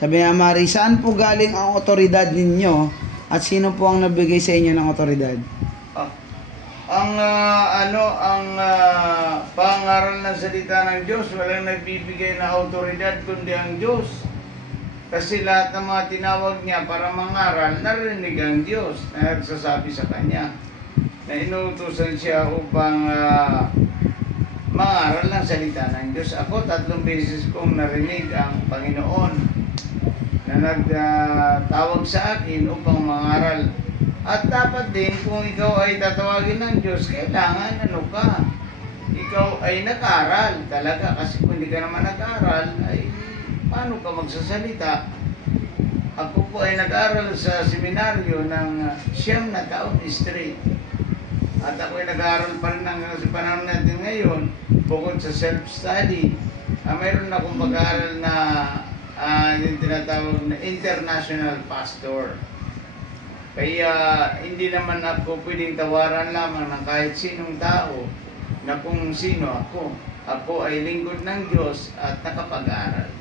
Sabi nga Mari, saan po galing ang otoridad ninyo at sino po ang nabigay sa inyo ng otoridad? Pangaral ng salita ng Diyos, walang nagbibigay na autoridad kundi ang Diyos. Kasi lahat ng mga tinawag niya para mangaral, narinig ang Diyos na nagsasabi sa kanya na inuutusan siya upang mangaral ng salita ng Diyos. Ako 3 beses kong narinig ang Panginoon na nagtawag sa akin upang mangaral. At dapat din kung ikaw ay tatawagin ng Diyos, kailangan ikaw ay nag-aral talaga, kasi kung hindi ka naman nag-aral, ay paano ka magsasalita? Ako po ay nag-aral sa seminaryo ng 9 na taon straight. At ako ay nag-aral pa rin sa panahon natin ngayon, bukod sa self-study. Mayroon akong pag-aaral na yung tinatawag na international pastor. Kaya hindi naman ako pwedeng tawaran lamang ng kahit sinong tao na kung sino ako. Ako ay lingkod ng Diyos at nakapag-aral.